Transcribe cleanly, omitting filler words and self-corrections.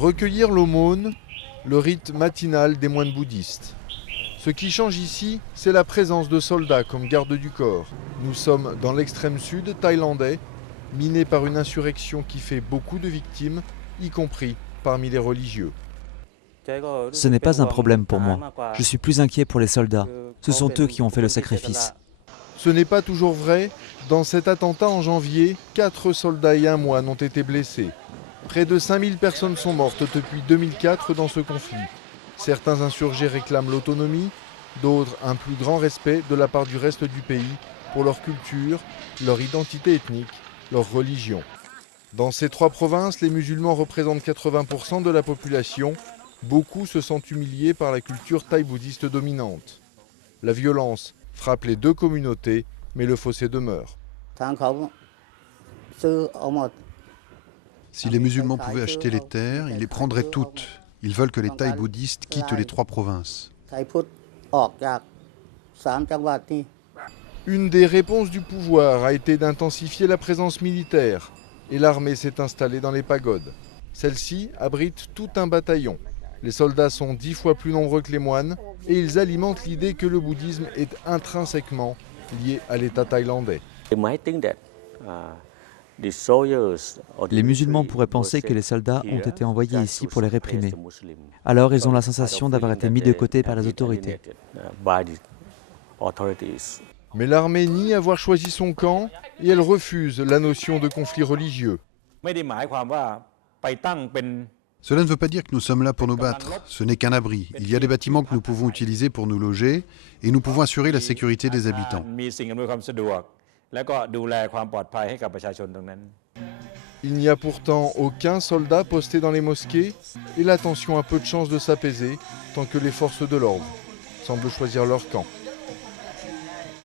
Recueillir l'aumône, le rite matinal des moines bouddhistes. Ce qui change ici, c'est la présence de soldats comme garde du corps. Nous sommes dans l'extrême sud thaïlandais, miné par une insurrection qui fait beaucoup de victimes, y compris parmi les religieux. Ce n'est pas un problème pour moi. Je suis plus inquiet pour les soldats. Ce sont eux qui ont fait le sacrifice. Ce n'est pas toujours vrai. Dans cet attentat en janvier, 4 soldats et un moine ont été blessés. Près de 5000 personnes sont mortes depuis 2004 dans ce conflit. Certains insurgés réclament l'autonomie, d'autres un plus grand respect de la part du reste du pays pour leur culture, leur identité ethnique, leur religion. Dans ces 3 provinces, les musulmans représentent 80% de la population. Beaucoup se sentent humiliés par la culture thaï-bouddhiste dominante. La violence frappe les 2 communautés, mais le fossé demeure. Si les musulmans pouvaient acheter les terres, ils les prendraient toutes. Ils veulent que les Thaïs bouddhistes quittent les 3 provinces. Une des réponses du pouvoir a été d'intensifier la présence militaire et l'armée s'est installée dans les pagodes. Celle-ci abrite tout un bataillon. Les soldats sont 10 fois plus nombreux que les moines et ils alimentent l'idée que le bouddhisme est intrinsèquement lié à l'État thaïlandais. Les musulmans pourraient penser que les soldats ont été envoyés ici pour les réprimer. Alors ils ont la sensation d'avoir été mis de côté par les autorités. Mais l'armée nie avoir choisi son camp et elle refuse la notion de conflit religieux. Cela ne veut pas dire que nous sommes là pour nous battre. Ce n'est qu'un abri. Il y a des bâtiments que nous pouvons utiliser pour nous loger et nous pouvons assurer la sécurité des habitants. Il n'y a pourtant aucun soldat posté dans les mosquées et la tension a peu de chances de s'apaiser tant que les forces de l'ordre semblent choisir leur camp.